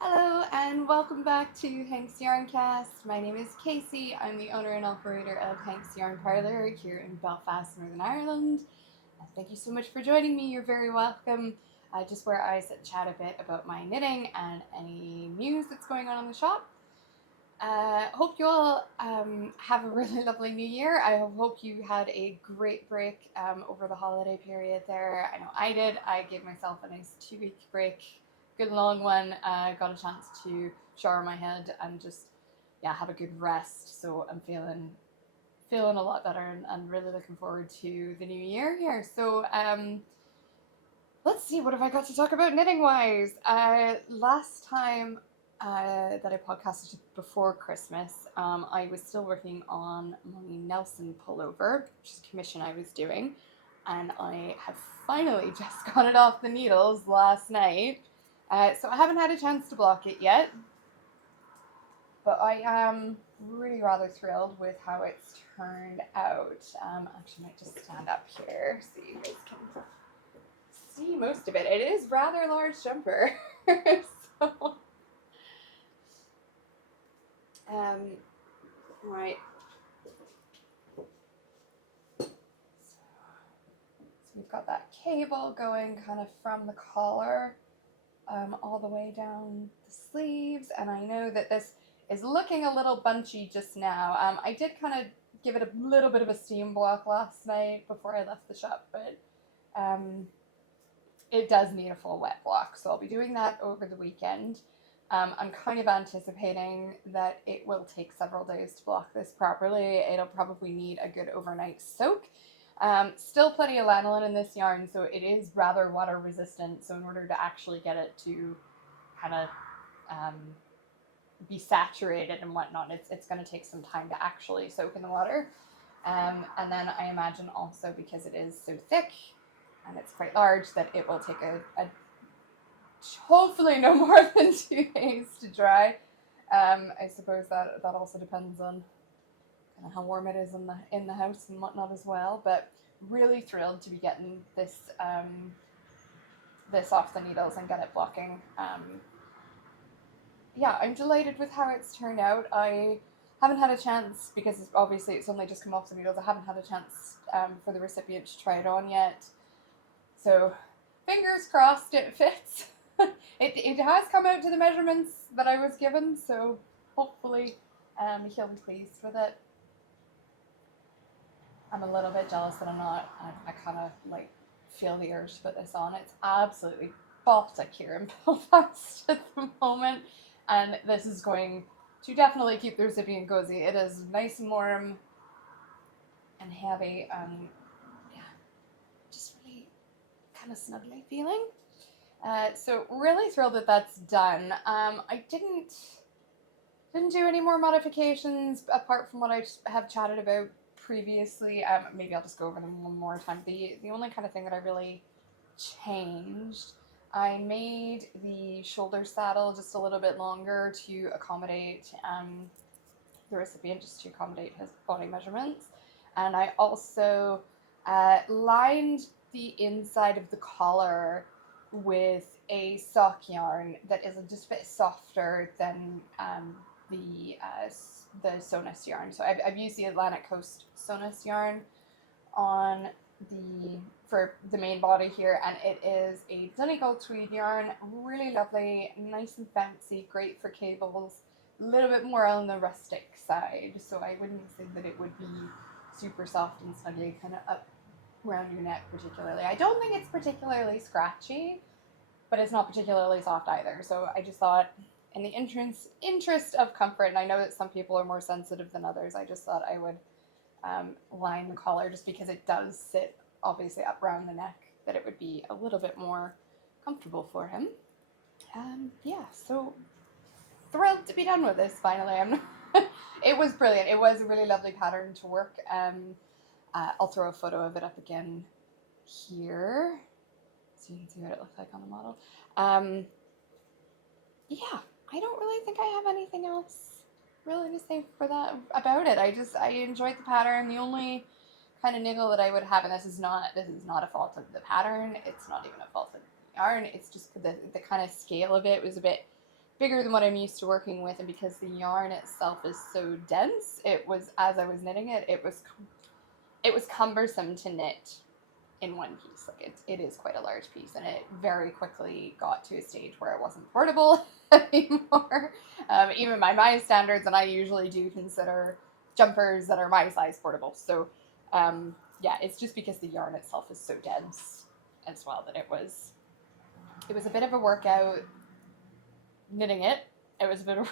Hello and welcome back to Hank's Yarncast. My name is Casey. I'm the owner and operator of Hank's Yarn Parlour here in Belfast, Northern Ireland. Thank you so much for joining me. You're very welcome. Just where I sit and chat a bit about my knitting and any news that's going on in the shop. Hope you all have a really lovely new year. I hope you had a great break over the holiday period there. I know I did. I gave myself a nice 2-week break, good long one. Got a chance to shower my head and just have a good rest. So I'm feeling a lot better and really looking forward to the new year here. So let's see, what have I got to talk about knitting wise? Last time that I podcasted before Christmas, I was still working on my Nelson pullover, which is a commission I was doing, and I have finally just got it off the needles last night. So I haven't had a chance to block it yet, but I am really rather thrilled with how it's turned out. Actually, I might just stand up here so you guys can see most of it. It is rather large jumper, so right. So we've got that cable going kind of from the collar all the way down the sleeves, and I know that this is looking a little bunchy just now. I did kind of give it a little bit of a steam block last night before I left the shop, but it does need a full wet block, so I'll be doing that over the weekend. I'm kind of anticipating that it will take several days to block this properly. It'll probably need a good overnight soak. Still plenty of lanolin in this yarn, so it is rather water resistant. So in order to actually get it to kind of be saturated and whatnot, it's going to take some time to actually soak in the water. And then I imagine also because it is so thick and it's quite large that it will take a hopefully no more than 2 days to dry. I suppose that also depends on kind of how warm it is in the house and whatnot as well. But really thrilled to be getting this this off the needles and get it blocking. I'm delighted with how it's turned out. I haven't had a chance, because obviously it's only just come off the needles, I haven't had a chance for the recipient to try it on yet. So fingers crossed it fits. It has come out to the measurements that I was given, so hopefully he'll be pleased with it. I'm a little bit jealous that I'm not. I kind of like feel the urge to put this on. It's absolutely Baltic here in Belfast at the moment, and this is going to definitely keep the recipient cozy. It is nice and warm and heavy, just really kind of snuggly feeling. So really thrilled that that's done. I didn't do any more modifications apart from what I have chatted about previously. Maybe I'll just go over them one more time. The only kind of thing that I really changed, I made the shoulder saddle just a little bit longer to accommodate the recipient, just to accommodate his body measurements. And I also lined the inside of the collar with a sock yarn that is just a bit softer than the Sonus yarn. So I've used the Atlantic Coast Sonus yarn for the main body here, and it is a Donegal tweed yarn, really lovely, nice and fancy, great for cables, a little bit more on the rustic side, so I wouldn't say that it would be super soft and snuggly kind of up around your neck particularly. I don't think it's particularly scratchy, but it's not particularly soft either, so I just thought, in the interest of comfort, and I know that some people are more sensitive than others, I just thought I would line the collar, just because it does sit obviously up around the neck, that it would be a little bit more comfortable for him. So thrilled to be done with this finally. It was brilliant. It was a really lovely pattern to work. I'll throw a photo of it up again here so you can see what it looks like on the model. I don't really think I have anything else really to say for that about it. I enjoyed the pattern. The only kind of needle that I would have, and this is not a fault of the pattern, it's not even a fault of the yarn, it's just the kind of scale of it was a bit bigger than what I'm used to working with, and because the yarn itself is so dense, it was, as I was knitting it, it was cumbersome to knit in one piece. Like it is quite a large piece, and it very quickly got to a stage where it wasn't portable anymore. Even by my standards, and I usually do consider jumpers that are my size portable. So yeah, it's just because the yarn itself is so dense as well that it was a bit of a workout knitting it. It was a bit of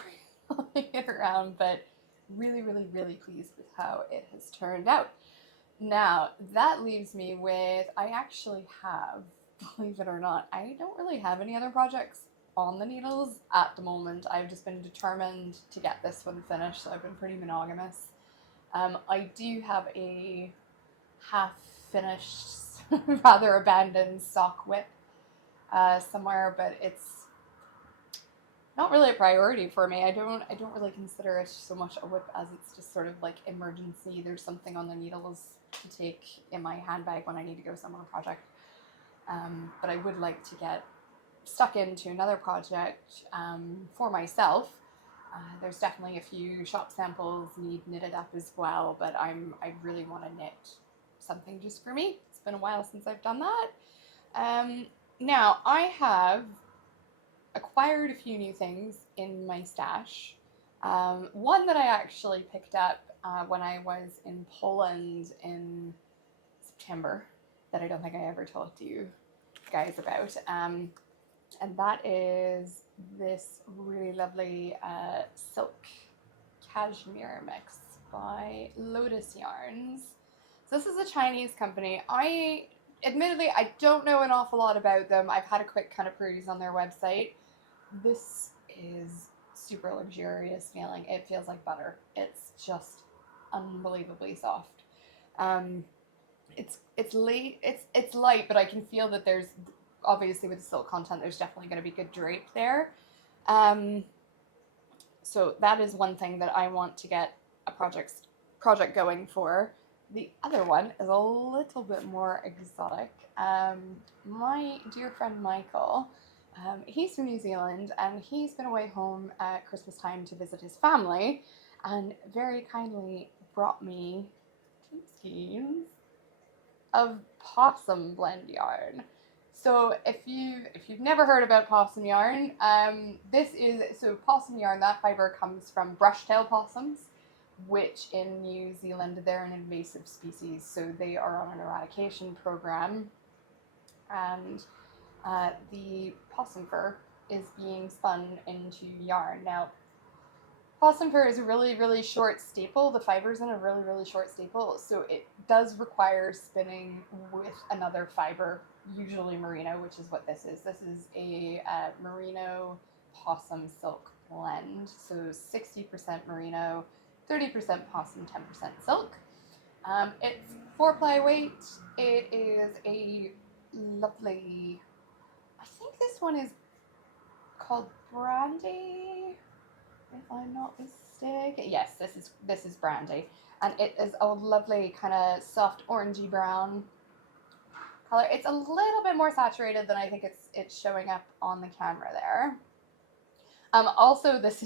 rolling it around, but really, really, really pleased with how it has turned out. Now, that leaves me with, I actually have, believe it or not, I don't really have any other projects on the needles at the moment. I've just been determined to get this one finished, so I've been pretty monogamous. I do have a half-finished, rather abandoned sock whip somewhere, but it's not really a priority for me. I don't really consider it so much a whip as it's just sort of like emergency. There's something on the needles to take in my handbag when I need to go somewhere project. But I would like to get stuck into another project for myself. There's definitely a few shop samples need knitted up as well, but I really want to knit something just for me. It's been a while since I've done that. Now I have acquired a few new things in my stash. One that I actually picked up when I was in Poland in September that I don't think I ever told you guys about. And that is this really lovely silk cashmere mix by Lotus Yarns. So this is a Chinese company. Admittedly, I don't know an awful lot about them. I've had a quick kind of peruse on their website. This is super luxurious feeling. It feels like butter. It's just unbelievably soft. It's light, but I can feel that there's obviously with the silk content, there's definitely going to be good drape there. So that is one thing that I want to get a project going for. The other one is a little bit more exotic. My dear friend Michael, he's from New Zealand, and he's been away home at Christmas time to visit his family, and very kindly brought me 2 skeins of Possum blend yarn. So if you've never heard about Possum yarn, Possum yarn, that fiber comes from brushtail possums, which in New Zealand they're an invasive species, so they are on an eradication program, and the possum fur is being spun into yarn. Now, possum fur is a really, really short staple. The fiber's in a really, really short staple, so it does require spinning with another fiber, usually merino, which is what this is. This is a merino possum silk blend, so 60% merino, 30% possum, 10% silk. It's 4-ply weight. It is a lovely, I think this one is called Brandy, if I'm not mistaken. Yes, this is Brandy, and it is a lovely kind of soft orangey brown color. It's a little bit more saturated than I think it's showing up on the camera there. Also, this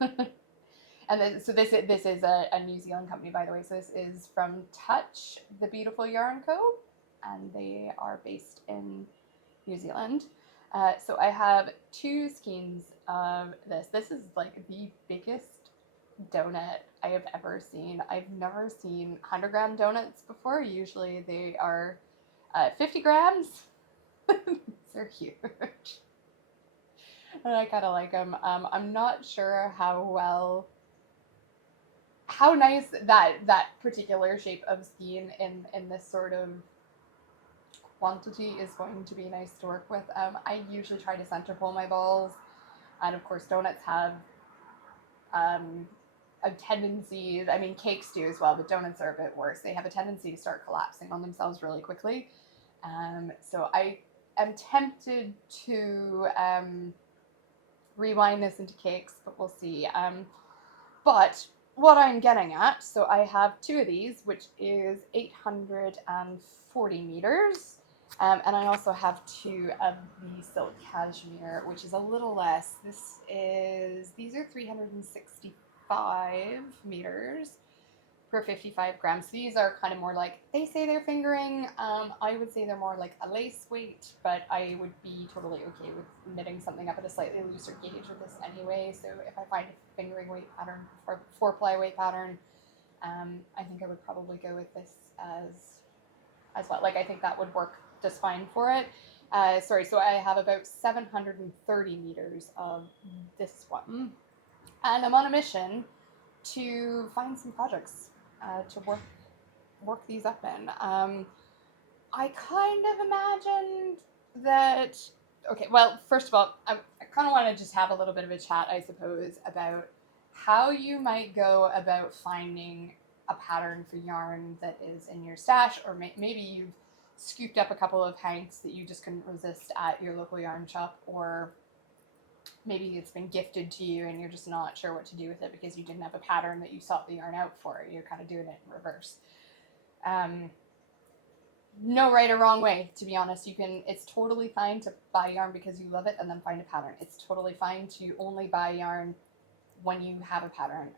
and then, so this is a New Zealand company, by the way. So this is from Touch, the Beautiful Yarn Co., and they are based in New Zealand. So I have 2 skeins of this. This is like the biggest donut I have ever seen. I've never seen 100-gram donuts before. Usually they are 50 grams. They're huge. And I kind of like them. I'm not sure how nice that particular shape of skein in this sort of quantity is going to be nice to work with. I usually try to center pull my balls, and of course donuts have a tendency, I mean cakes do as well, but donuts are a bit worse. They have a tendency to start collapsing on themselves really quickly. So I am tempted to rewind this into cakes, but we'll see. But what I'm getting at, so I have two of these, which is 840 meters. And I also have two of the silk cashmere, which is a little less. These are 365 meters per 55 grams. So these are kind of more like, they say they're fingering. I would say they're more like a lace weight, but I would be totally okay with knitting something up at a slightly looser gauge with this anyway. So if I find a fingering weight pattern or 4-ply weight pattern, I think I would probably go with this as well. Like, I think that would work just fine for it. So I have about 730 meters of this one, and I'm on a mission to find some projects to work these up in. I kind of imagined that. Okay, well, first of all, I kind of want to just have a little bit of a chat, I suppose, about how you might go about finding a pattern for yarn that is in your stash, or maybe you've scooped up a couple of hanks that you just couldn't resist at your local yarn shop, or maybe it's been gifted to you and you're just not sure what to do with it because you didn't have a pattern that you sought the yarn out for. You're kind of doing it in reverse. No right or wrong way, to be honest. It's totally fine to buy yarn because you love it and then find a pattern. It's totally fine to only buy yarn when you have a pattern.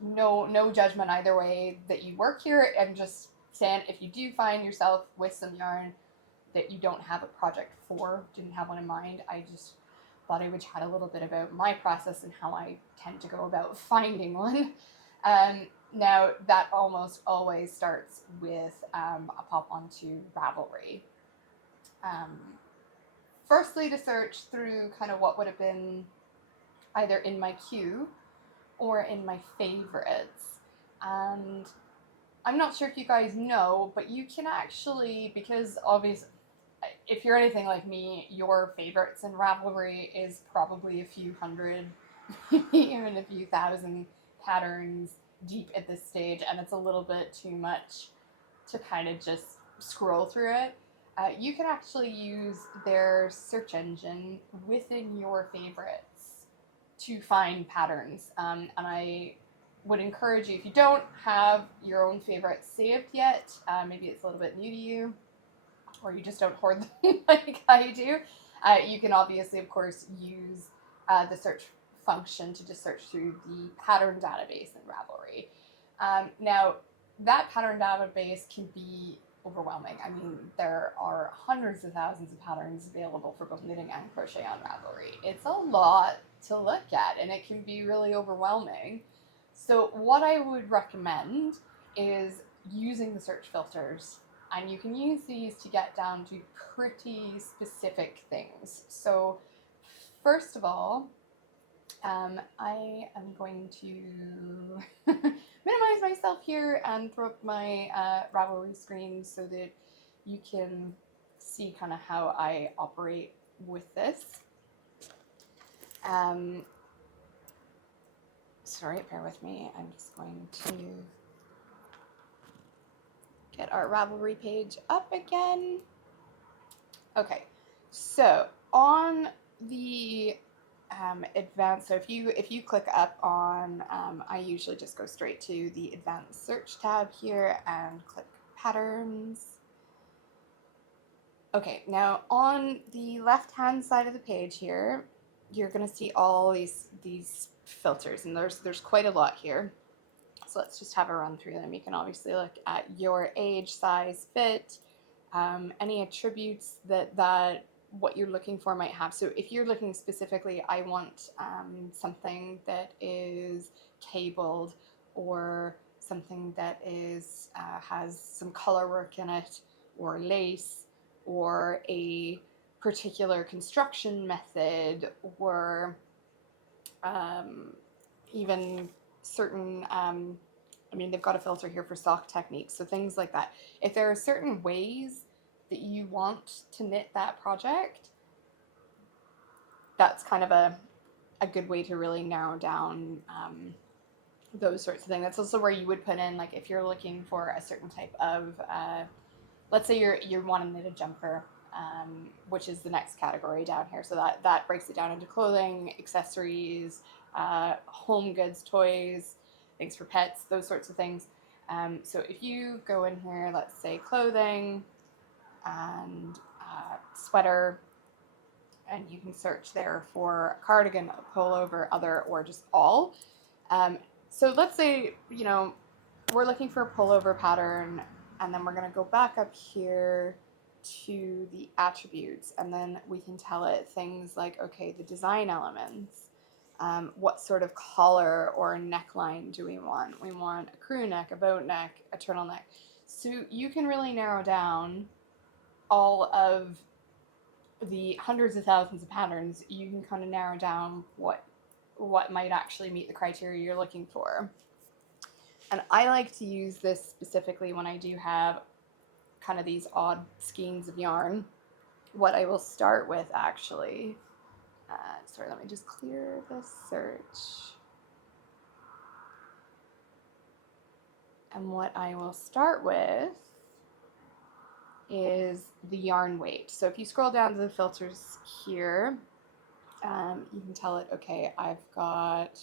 No judgment either way that you work here. I'm just saying, if you do find yourself with some yarn that you don't have a project for, didn't have one in mind, I just thought I would chat a little bit about my process and how I tend to go about finding one. Now, that almost always starts with a pop onto Ravelry. Firstly, to search through kind of what would have been either in my queue or in my favorites. And I'm not sure if you guys know, but you can actually, because obviously, if you're anything like me, your favorites in Ravelry is probably a few hundred, even a few thousand patterns deep at this stage, and it's a little bit too much to kind of just scroll through it. You can actually use their search engine within your favorites to find patterns, and I would encourage you, if you don't have your own favorites saved yet, maybe it's a little bit new to you, or you just don't hoard them like I do, you can obviously, of course, use the search function to just search through the pattern database in Ravelry. Now, that pattern database can be overwhelming. I mean, there are hundreds of thousands of patterns available for both knitting and crochet on Ravelry. It's a lot to look at, and it can be really overwhelming. So what I would recommend is using the search filters, and you can use these to get down to pretty specific things. So first of all, I am going to minimize myself here and throw up my Ravelry screen so that you can see kind of how I operate with this. Sorry, bear with me. I'm just going to get our Ravelry page up again. Okay, so on the advanced, so if you click up on, I usually just go straight to the advanced search tab here and click patterns. Okay, now on the left hand side of the page here, you're going to see all these filters, and there's quite a lot here. So let's just have a run through them. You can obviously look at your age, size, fit, any attributes that what you're looking for might have. So if you're looking specifically, I want something that is cabled, or something that is has some color work in it, or lace, or a particular construction method, or even certain, I mean, they've got a filter here for sock techniques, so things like that. If there are certain ways that you want to knit that project, that's kind of a good way to really narrow down those sorts of things. That's also where you would put in, like, if you're looking for a certain type of, let's say you want to knit a jumper, which is the next category down here. So that breaks it down into clothing, accessories, home goods, toys. things for pets, those sorts of things. So if you go in here, let's say clothing and sweater, and you can search there for cardigan, pullover, other, or just all. So let's say, you know, we're looking for a pullover pattern, and then we're going to go back up here to the attributes, and then we can tell it things like, okay, the design elements, what sort of collar or neckline do we want? We want a crew neck, a boat neck, a turtleneck. So you can really narrow down all of the hundreds of thousands of patterns. You can kind of narrow down what might actually meet the criteria you're looking for. And I like to use this specifically when I do have kind of these odd skeins of yarn. What I will start with actually, sorry, let me just clear the search. And what I will start with is the yarn weight. So if you scroll down to the filters here, you can tell it, okay, I've got,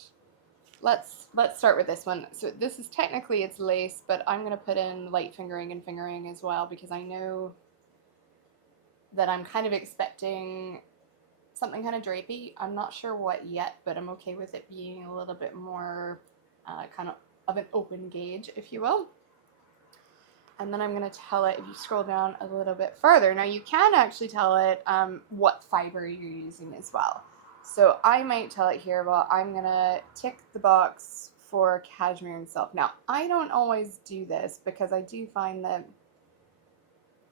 let's start with this one. So this is technically it's lace, but I'm going to put in light fingering and fingering as well, because I know that I'm kind of expecting something kind of drapey. I'm not sure what yet, but I'm okay with it being a little bit more kind of an open gauge, if you will. And then I'm going to tell it, if you scroll down a little bit further, now you can actually tell it what fiber you're using as well. So I might tell it here, well, I'm going to tick the box for cashmere and silk. Now, I don't always do this because I do find that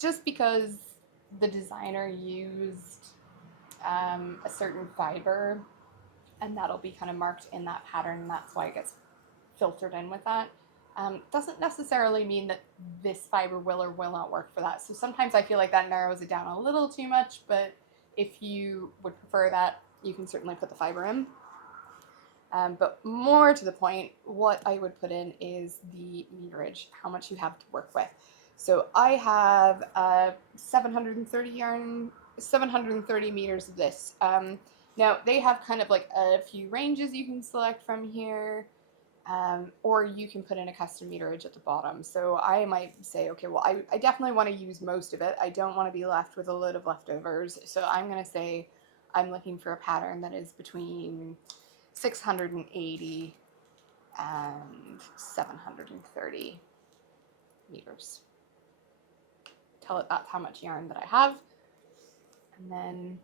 just because the designer used a certain fiber, and that'll be kind of marked in that pattern, and that's why it gets filtered in with that, doesn't necessarily mean that this fiber will or will not work for that. So sometimes I feel like that narrows it down a little too much, but if you would prefer that, you can certainly put the fiber in. But more to the point, what I would put in is the meterage, how much you have to work with. So I have 730 meters of this. Now they have kind of like a few ranges you can select from here. Or you can put in a custom meterage at the bottom. So I might say, okay, well, I definitely want to use most of it. I don't want to be left with a load of leftovers. So I'm going to say I'm looking for a pattern that is between 680 and 730 meters. Tell it that's how much yarn that I have. And then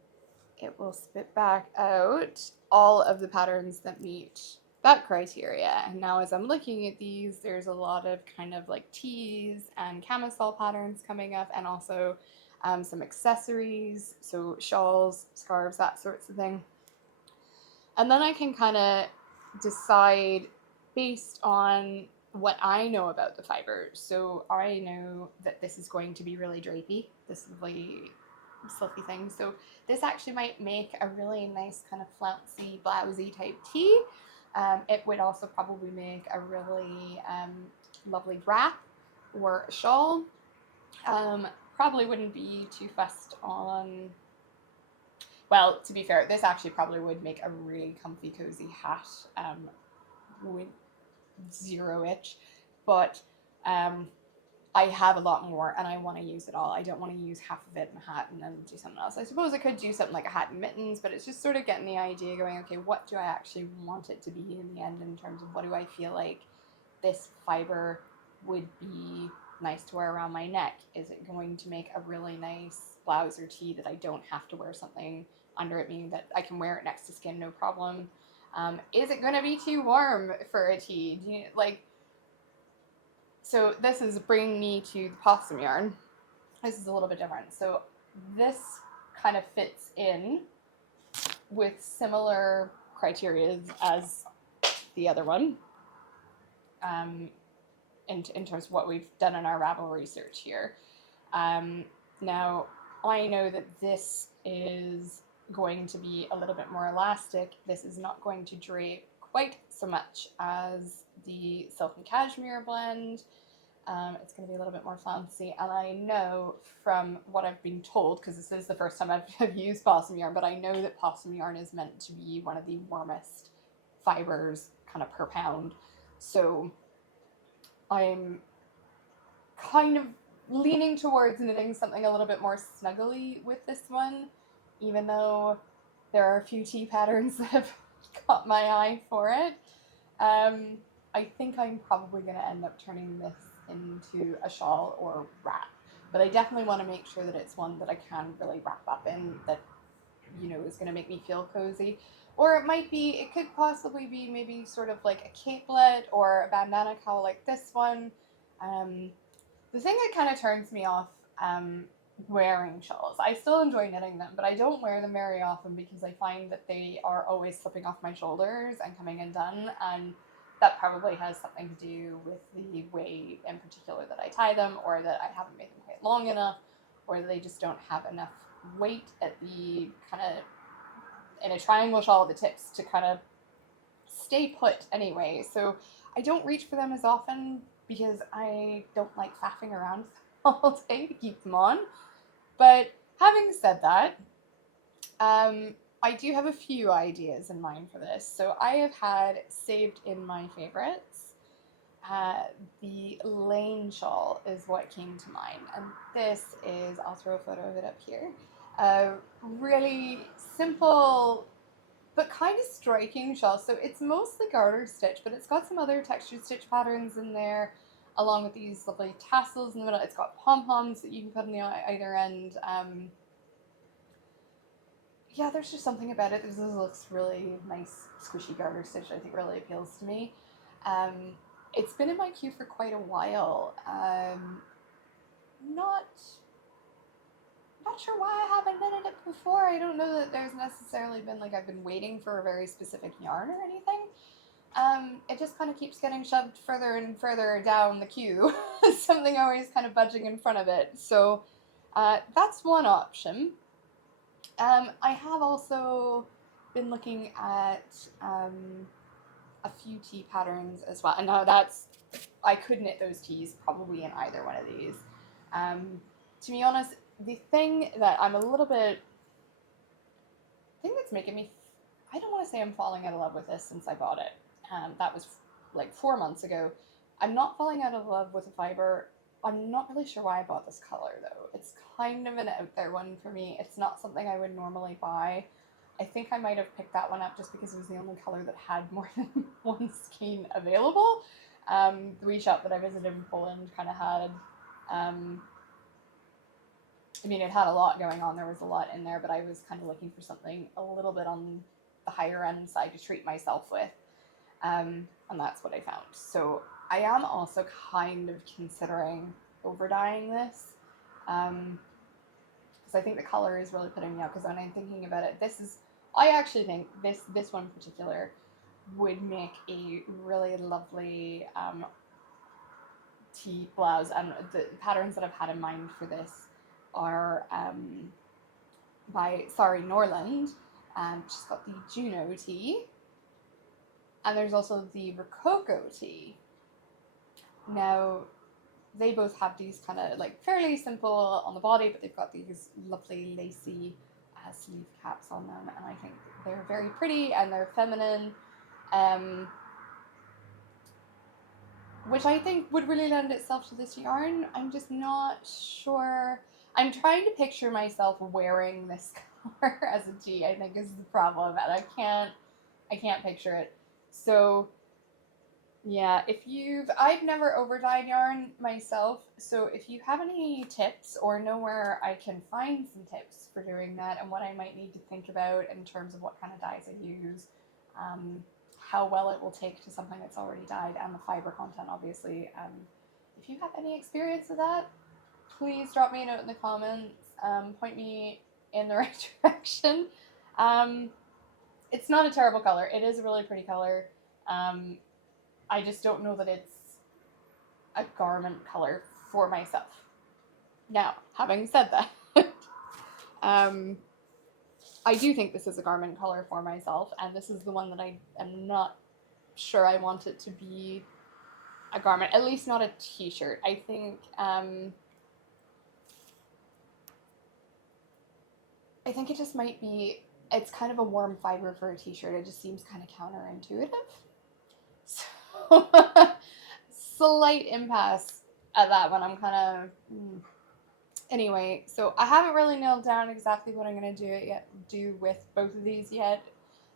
it will spit back out all of the patterns that meet that criteria. And now as I'm looking at these, there's a lot of kind of like tees and camisole patterns coming up, and also some accessories, so shawls, scarves, that sorts of thing. And then I can kind of decide based on what I know about the fiber. So I know that this is going to be really drapey, this lovely silky thing. So this actually might make a really nice kind of flouncy, blousey type tee. It would also probably make a really lovely wrap or a shawl. Probably wouldn't be too fussed on, well, to be fair, this actually probably would make a really comfy, cozy hat with zero itch, but I have a lot more and I want to use it all. I don't want to use half of it in a hat and then do something else. I suppose I could do something like a hat and mittens, but it's just sort of getting the idea going, okay, what do I actually want it to be in the end in terms of what do I feel like this fiber would be nice to wear around my neck? Is it going to make a really nice blouse or tee that I don't have to wear something under it, meaning that I can wear it next to skin, no problem? Is it going to be too warm for a tee? Do you, like, so this is bringing me to the Possum yarn. This is a little bit different. So this kind of fits in with similar criteria as the other one, in terms of what we've done in our Ravelry search here. Now, I know that this is going to be a little bit more elastic. This is not going to drape quite so much as the silk and cashmere blend. It's going to be a little bit more flouncy, and I know from what I've been told, because this is the first time I've used Possum yarn, but I know that Possum yarn is meant to be one of the warmest fibers kind of per pound. So I'm kind of leaning towards knitting something a little bit more snuggly with this one, even though there are a few tee patterns that have caught my eye for it. I think I'm probably going to end up turning this into a shawl or wrap, but I definitely want to make sure that it's one that I can really wrap up in, that, you know, is going to make me feel cozy. Or it could possibly be maybe sort of like a capelet or a bandana cowl like this one. The thing that kind of turns me off wearing shawls, I still enjoy knitting them, but I don't wear them very often because I find that they are always slipping off my shoulders and coming undone, and that probably has something to do with the way in particular that I tie them, or that I haven't made them quite long enough, or that they just don't have enough weight at the kind of, in a triangle shawl at the tips, to kind of stay put anyway. So I don't reach for them as often because I don't like faffing around all day to keep them on. But having said that, I do have a few ideas in mind for this. So I have had saved in my favorites. The Lane shawl is what came to mind. And this is, I'll throw a photo of it up here. Really simple, but kind of striking shawl. So it's mostly garter stitch, but it's got some other textured stitch patterns in there, along with these lovely tassels in the middle. It's got pom-poms that you can put on the either end. Yeah, there's just something about it. This looks really nice, squishy garter stitch. I think really appeals to me. It's been in my queue for quite a while. Not sure why I haven't knitted it before. I don't know that there's necessarily been like I've been waiting for a very specific yarn or anything. It just kind of keeps getting shoved further and further down the queue. Something always kind of budging in front of it. So that's one option. I have also been looking at a few tee patterns as well. And now I could knit those tees probably in either one of these. To be honest, the thing that's making me, I don't want to say I'm falling out of love with this since I bought it. That was like 4 months ago. I'm not falling out of love with the fiber. I'm not really sure why I bought this color though. It's kind of an out there one for me. It's not something I would normally buy. I think I might have picked that one up just because it was the only color that had more than one skein available. The wee shop that I visited in Poland kind of had, it had a lot going on. There was a lot in there, but I was kind of looking for something a little bit on the higher end side to treat myself with. And that's what I found. So I am also kind of considering over dyeing this. Because I think the color is really putting me up. Because when I'm thinking about it, I actually think this one in particular would make a really lovely tee blouse. And the patterns that I've had in mind for this are by Sari Norland. She's got the Juno Tee. And there's also the Rococo Tee. Now, they both have these kind of like fairly simple on the body, but they've got these lovely lacy sleeve caps on them, and I think they're very pretty and they're feminine, which I think would really lend itself to this yarn. I'm just not sure. I'm trying to picture myself wearing this color as a tee, I think is the problem, and I can't picture it. So yeah, I've never over dyed yarn myself, so if you have any tips or know where I can find some tips for doing that and what I might need to think about in terms of what kind of dyes I use, how well it will take to something that's already dyed, and the fiber content obviously, if you have any experience with that, please drop me a note in the comments, point me in the right direction. It's not a terrible color, it is a really pretty color. I just don't know that it's a garment color for myself. Now, having said that, I do think this is a garment color for myself, and this is the one that I am not sure I want it to be a garment, at least not a t-shirt. I think it just might be, it's kind of a warm fiber for a t-shirt. It just seems kind of counterintuitive. So slight impasse at that one. I'm kind of... Anyway, so I haven't really nailed down exactly what I'm going to do with both of these yet.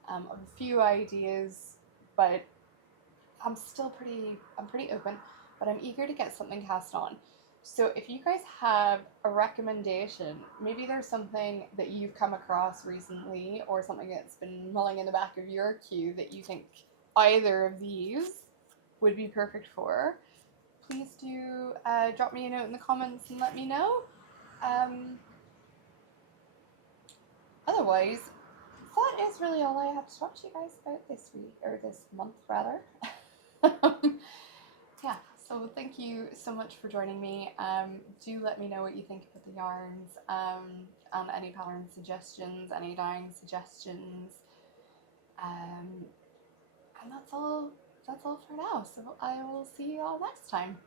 I have a few ideas, but I'm pretty open, but I'm eager to get something cast on. So if you guys have a recommendation, maybe there's something that you've come across recently or something that's been mulling in the back of your queue that you think either of these would be perfect for, please do drop me a note in the comments and let me know. Otherwise, that is really all I have to talk to you guys about this week, or this month rather. Yeah, so thank you so much for joining me. Do let me know what you think about the yarns, and any pattern suggestions, any dyeing suggestions. And that's all for now. So I will see you all next time.